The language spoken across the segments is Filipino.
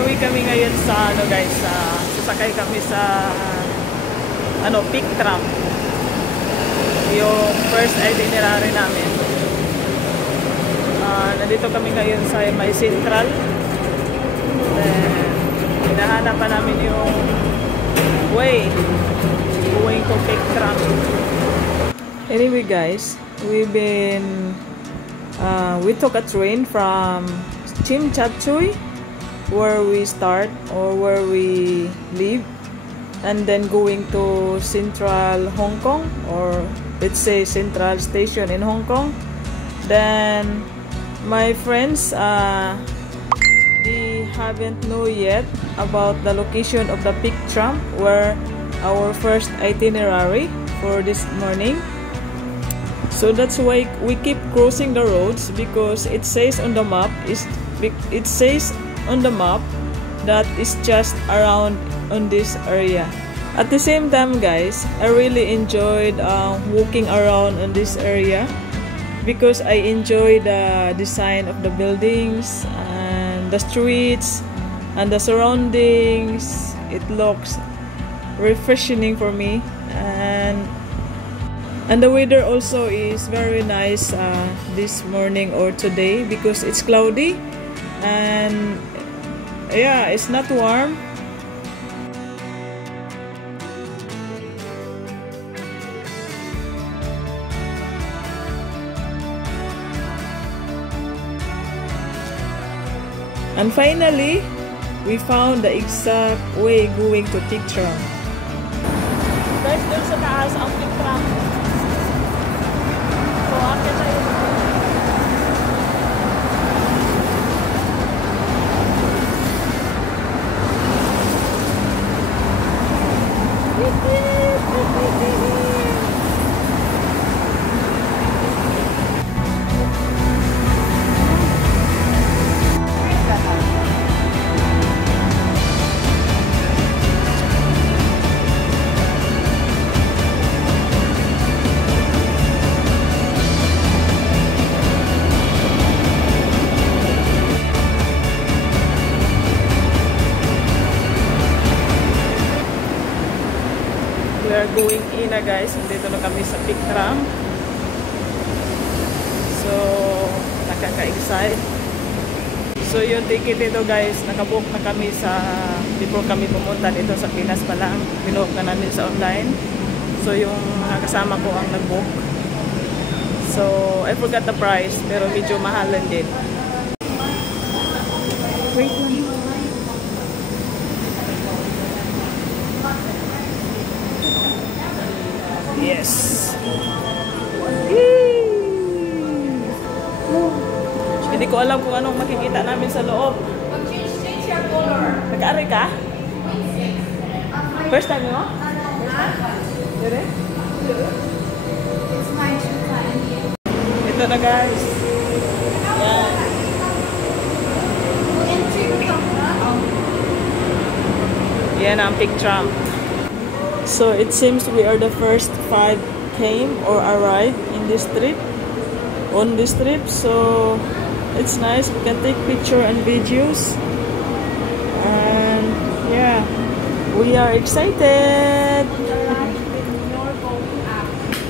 Uuwi kami ngayon sa ano guys, sasakay kami sa peak tram. Yung first itinerary namin. Nandito kami ngayon sa may Central. Then hinahanap pa namin yung way going to peak tram. Anyway guys, we took a train from Chimchapchoy, where we start or where we live, and then going to Central Hong Kong, or let's say Central Station in Hong Kong. Then my friends they haven't know yet about the location of the peak tram, where our first itinerary for this morning. So that's why we keep crossing the roads, because it says on the map that it's just around on this area. At the same time guys, I really enjoyed walking around in this area, because I enjoy the design of the buildings and the streets and the surroundings. It looks refreshing for me, and the weather also is very nice this morning or today, because it's cloudy and yeah, it's not warm. And finally, we found the exact way going to peak tram. Guys, doon sa taas ang peak tram. So, akit tayo. We are going in na guys. Nandito na kami sa peak tram. So, nakaka-excite. So, yung ticket ito guys, nakabook na kami before kami pumunta dito sa Pinas pa lang. Binook na namin sa online. So, yung mga kasama ko ang nag-book. So, I forgot the price, pero medyo mahalan din. Wait lang. Yes. Hindi ko alam kung anong makikita namin sa loob. Nag-aari ka? First time mo? Dire? Ito na guys. Yan. Yan ang peak tram. So it seems we are the first 5 came or arrived in this trip. On this trip, so it's nice. We can take picture and videos, and yeah, we are excited.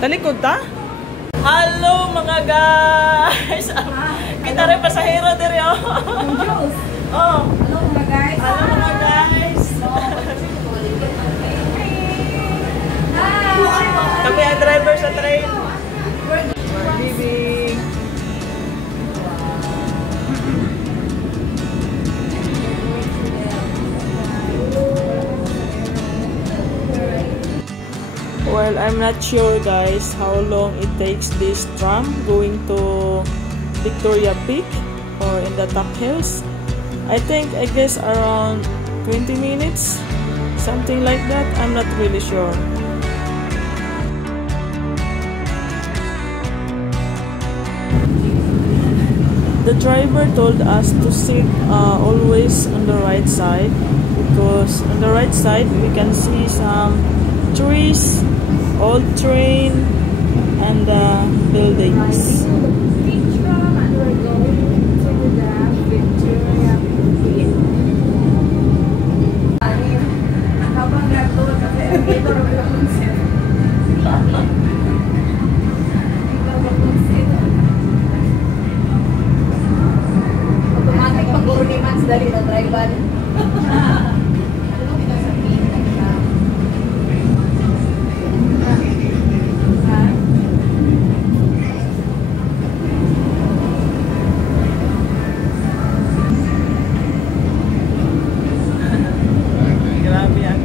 Talikod ta? Hello mga guys. Kita rin pasahero diri oh. Oh. Hello mga guys. Hello mga guys. Kami ang driver sa train. We're leaving. Well, I'm not sure guys how long it takes this tram going to Victoria Peak or in the top hills. I guess around 20 minutes, something like that. I'm not really sure. The driver told us to sit always on the right side, because on the right side we can see some trees, old train, and buildings. 3 months dali na tribal. Grabe ang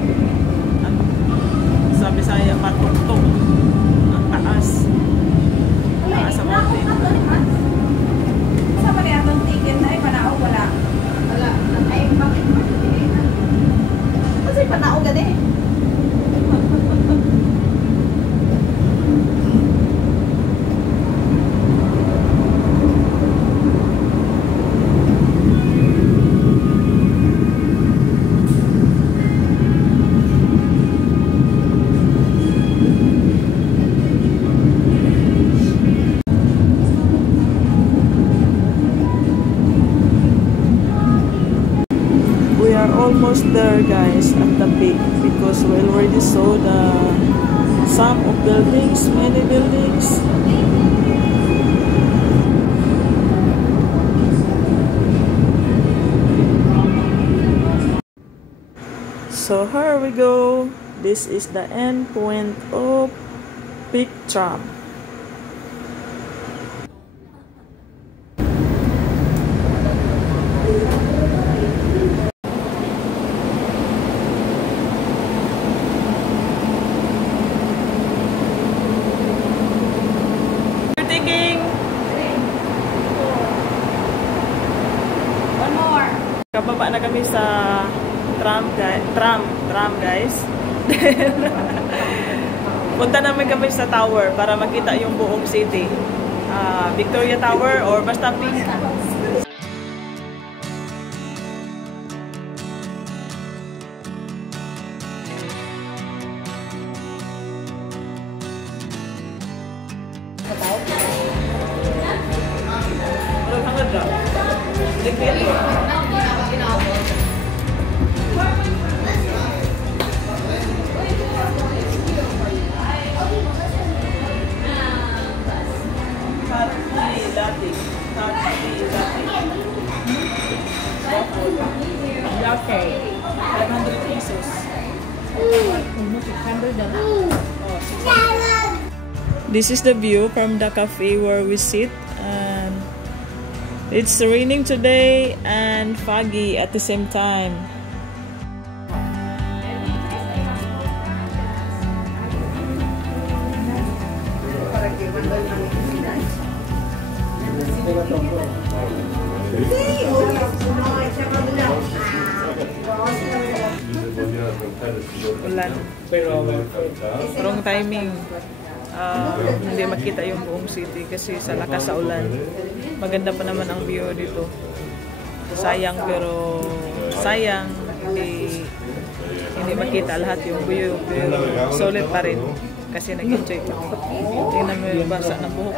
sa Bisaya patugtog. Ang taas. Taas sa mountain. Sa pa niya itong ticket na ay panao wala. Wala. Ay, bakit mo? Kasi panao gani. We are almost there, guys, at the peak because we already saw the some of buildings, many buildings. So here we go. This is the end point of Peak Tram. You're thinking? One more. Kababa na kami sa tram guys. Punta namin kami sa tower para makita yung buong city. Victoria Tower or basta Peak. Pero hangad ra. Ligpit. Latte. 500 pesos. 600 na. This is the view from the cafe where we sit, and it's raining today and foggy at the same time. Ulan. Wrong timing. Hindi makita yung buong city kasi sa lakas sa ulan. Maganda pa naman ang view dito. Sayang pero sayang hindi makita lahat yung view, pero solid pa rin kasi nag-enjoy pa ako. Tingnan mo yung basa ng buhok.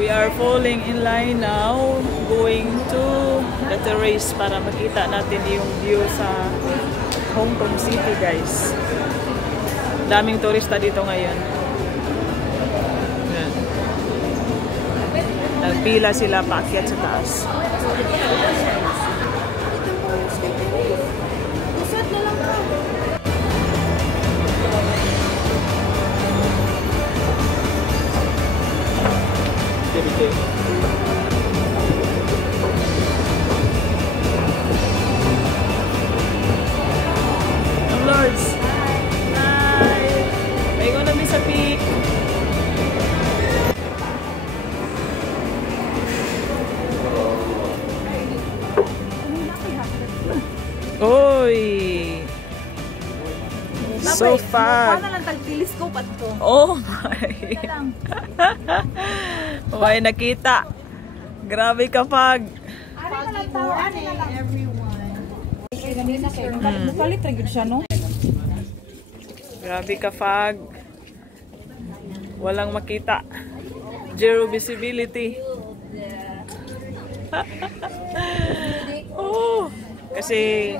We are falling in line now, going to the terrace para makita natin yung view sa Hong Kong City, guys. Daming turista dito ngayon. Yan. Nagpila sila paakyat sa taas. Lords. Hi. May ko namin sa peak. Oy. So far. Paano lang tag-telescope at to? Oh my. May nakita. Grabe kapag. Mukalit rin siya, no? Grabe kapag. Walang makita. Zero visibility. Oh, kasi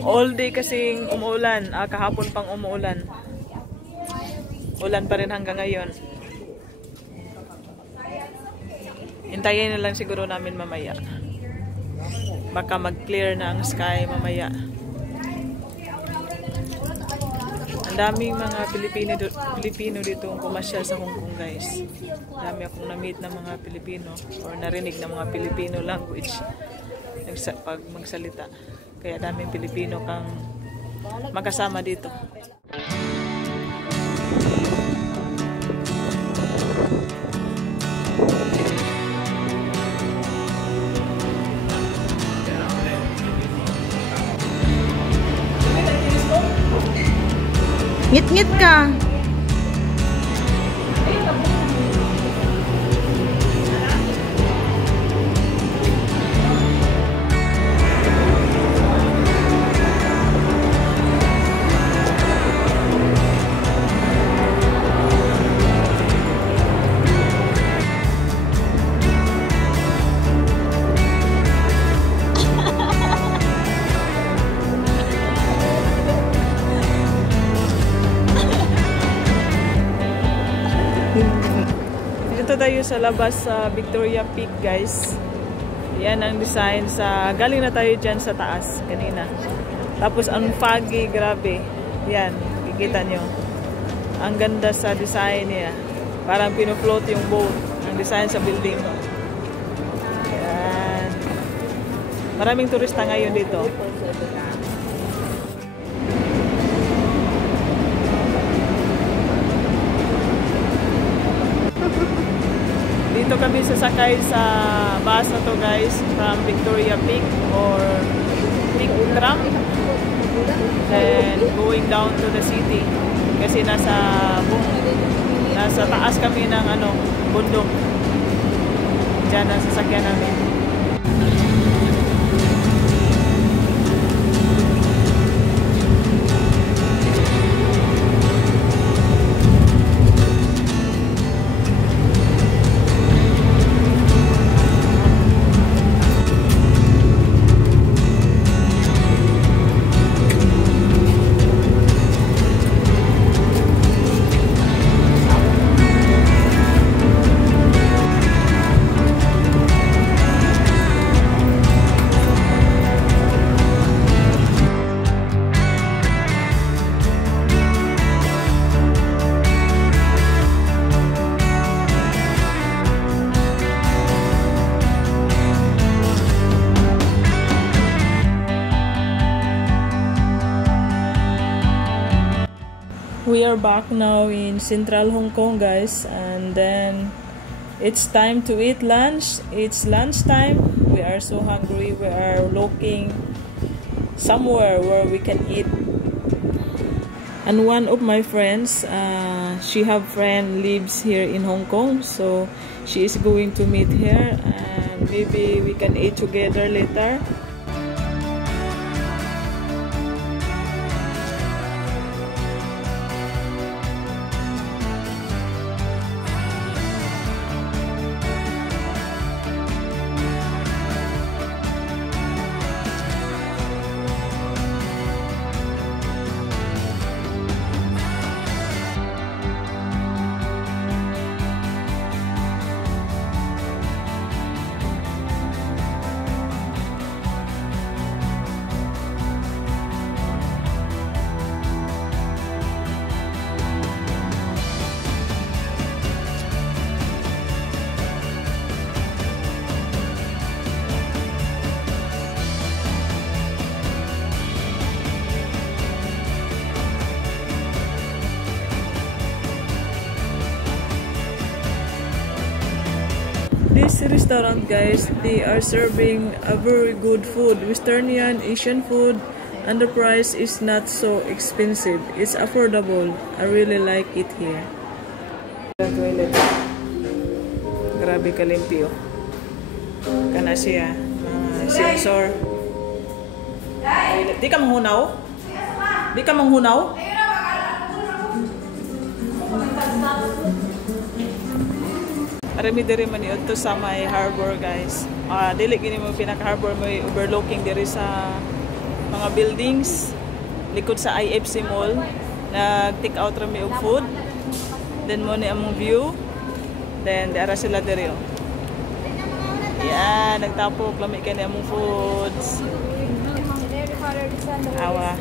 all day kasing umuulan. Kahapon pang umuulan. Ulan pa rin hanggang ngayon. Hintayin na lang siguro namin mamaya. Baka mag-clear na ang sky mamaya. Ang daming mga Pilipino dito pumasyal sa Hong Kong, guys. Dami akong na-meet ng mga Pilipino or narinig ng mga Filipino language pag magsalita. Kaya daming Pilipino kang makasama dito. Ngit-ngit ka. Dito tayo sa labas sa Victoria Peak, guys. Yan ang design sa... Galing na tayo dyan sa taas kanina. Tapos ang foggy, grabe. Yan, kikita nyo. Ang ganda sa design niya. Parang pinufloat yung boat. Ang design sa building. Yan. Maraming turista ngayon dito. Dito kami sasakay sa bus na to, guys, from Victoria Peak or Peak Tram, then going down to the city kasi nasa taas kami ng bundok. Diyan ang sasakyan namin. We are back now in Central Hong Kong, guys, and then it's time to eat lunch. It's lunchtime. We are so hungry. We are looking somewhere where we can eat. And one of my friends, she have friend lives here in Hong Kong, so she is going to meet her, and maybe we can eat together later. This restaurant, guys, they are serving a very good food, Western Asian food, and the price is not so expensive. It's affordable. I really like it here. Toilet. Grabe kalimpyo. Kana siya, sensor. Di ka manghunaw? Di ka manghunaw? Remi diri man to sa may harbor, guys. Dili gini mo pinaka-harbor, may overlooking diri sa mga buildings likod sa IFC Mall. Nag-take out remi og food. Then mo ni among view. Then dara sila diri. Yan, nagtapok lami kani among foods. Awa.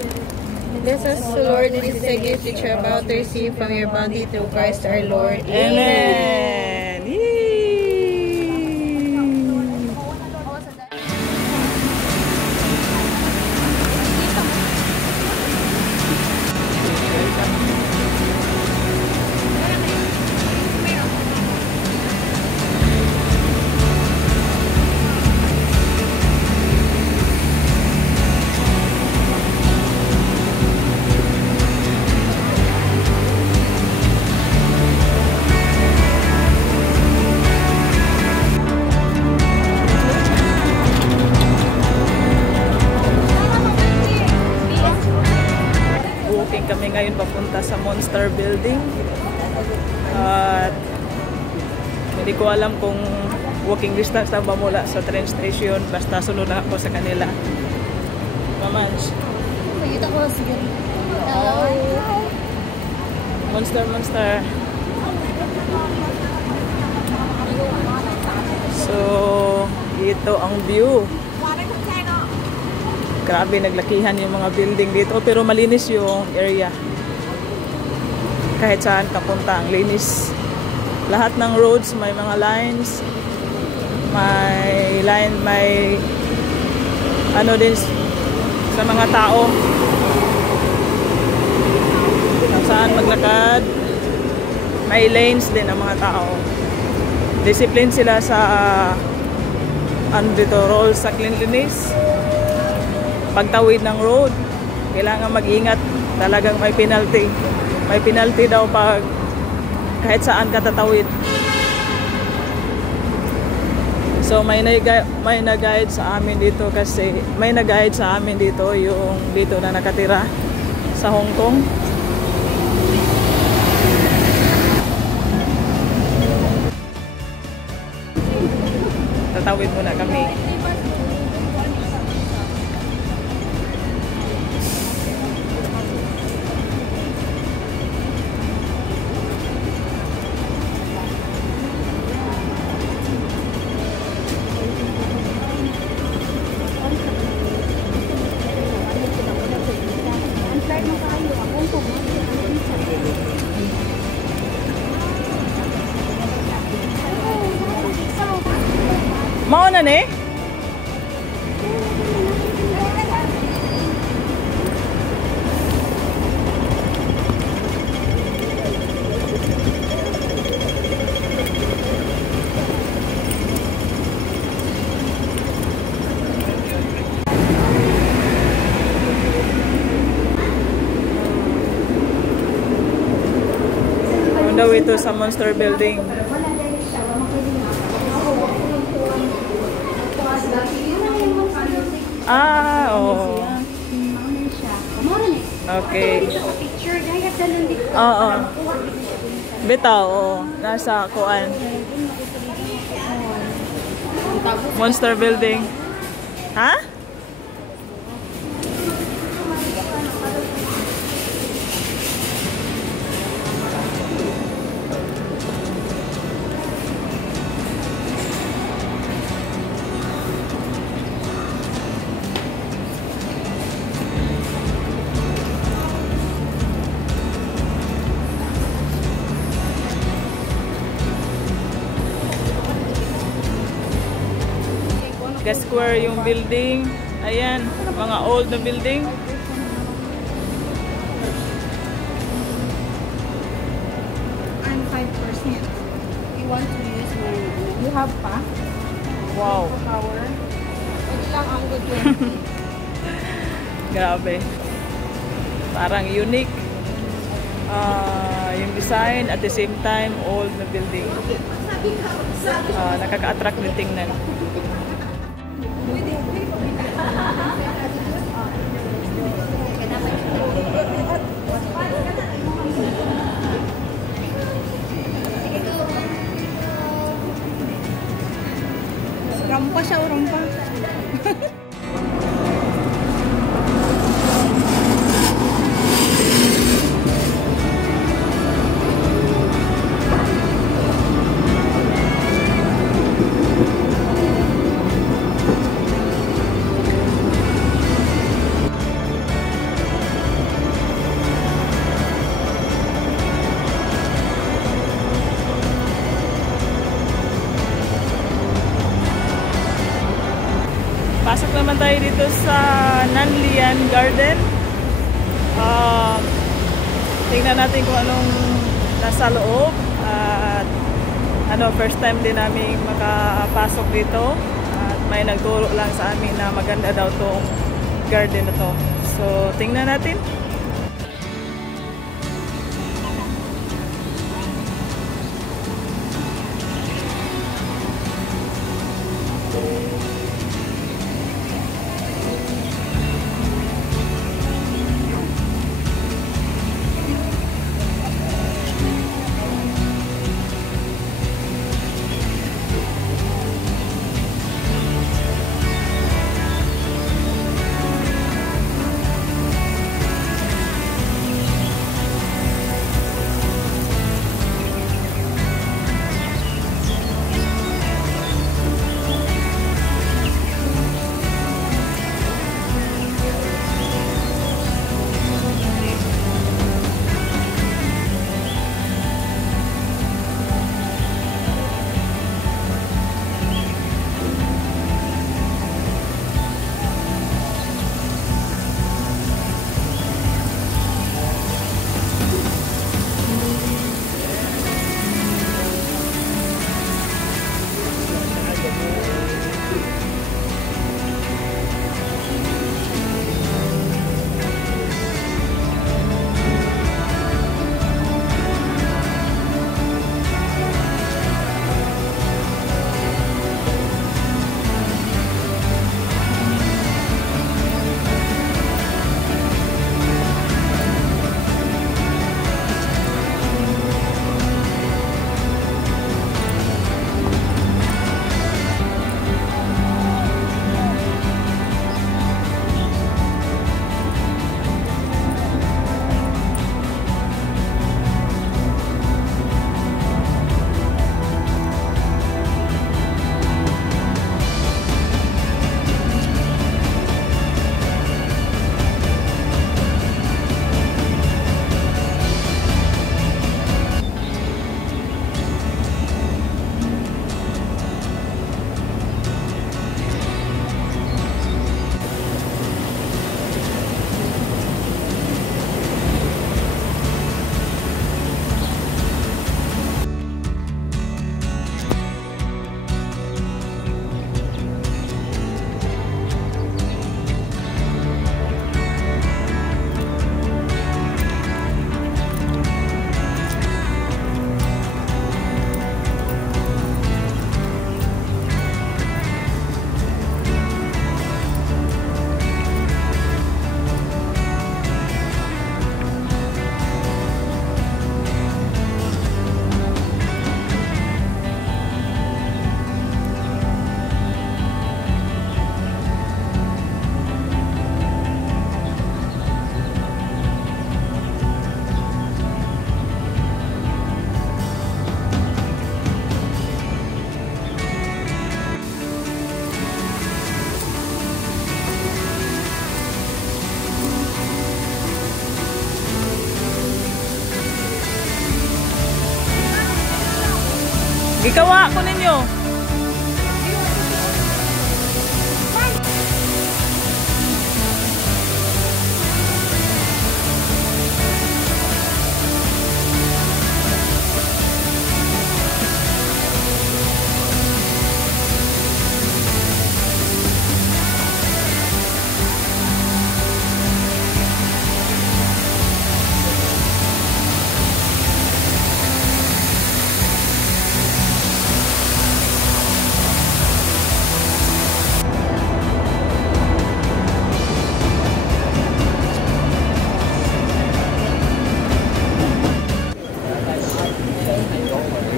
Bless us, Lord, and this is a gift that you're about to receive from your bounty through Christ our Lord. Amen. Yee. Kami ngayon papunta sa Monster Building at hindi ko alam kung walking distance na ba mula sa train station, basta sunod na ako sa kanila. Mamans. Hello. Monster. So ito ang view. Grabe, naglakihan yung mga building dito, pero malinis yung area. Kahit saan kapunta, ang linis. Lahat ng roads may mga lines. May ano din sa mga tao. Kung saan maglakad. May lanes din ang mga tao. Discipline sila sa rules sa cleanliness. Pagtawid ng road, kailangan mag-ingat. Talagang may penalty. May penalty daw pag kahit saan ka tatawid. So may nag-guide sa amin dito kasi may nag-guide sa amin dito yung dito na nakatira sa Hong Kong. Tatawid muna kami. Mau na ni? On the way to sa Monster Building. Oh. Okay. Oo. Bitaw, oo. Nasa kuan. Monster Building. Ha? Square yung building. Ayan, mga old na building. I'm 5%. You want to use my... You have pa? Wow. Power. Pwede lang ang good 20. Grabe. Parang unique. Yung design at the same time old na building. Nakaka-attract din tingnan. Rampa siya o rampa. Pasok naman tayo dito sa Nanlian Garden. Tingnan natin kung anong nasa loob. At first time din namin makapasok dito. At may nagturo lang sa amin na maganda daw tong garden na to. So, tingnan natin. Gikawa ko ninyo.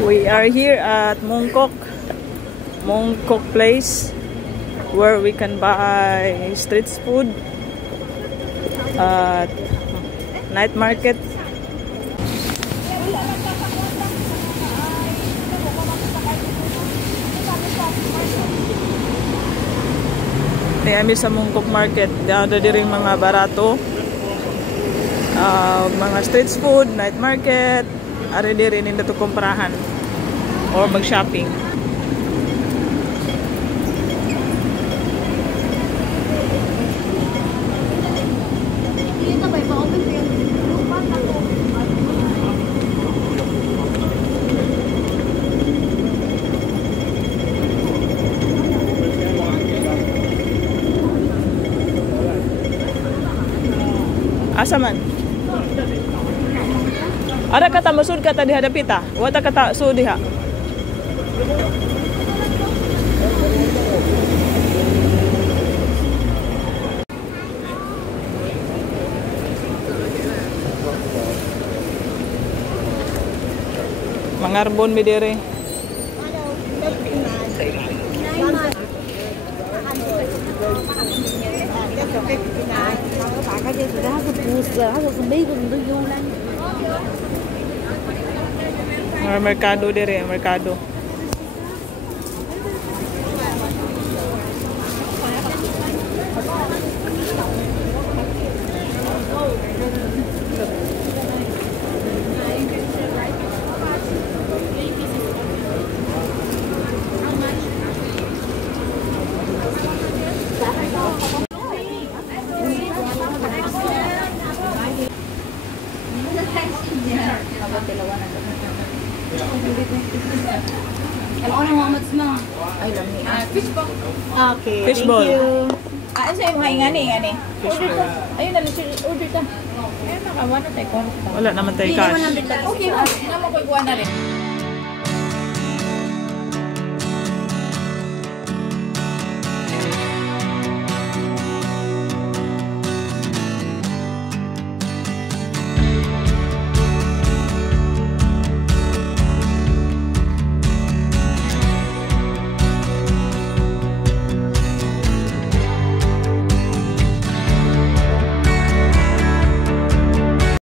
We are here at Mongkok Mongkok place where we can buy street food at night market. Kami sa Mongkok market, ada diri mga barato, mga street food, night market, ada diri ninda to komprahan or mag-shopping. Asa man? Ada kata masud kata dihadapi ta? Wata kata sud diha. Mangarbon mi dire. Merkado dire, merkado. Okay, Fishball. thank you. Ano sa'yo mga ingani? Order ka. Ayun na, order ka. Ayun, nakawa na tayo. Wala naman tayo cash. Okay, naman ko ikuha na rin.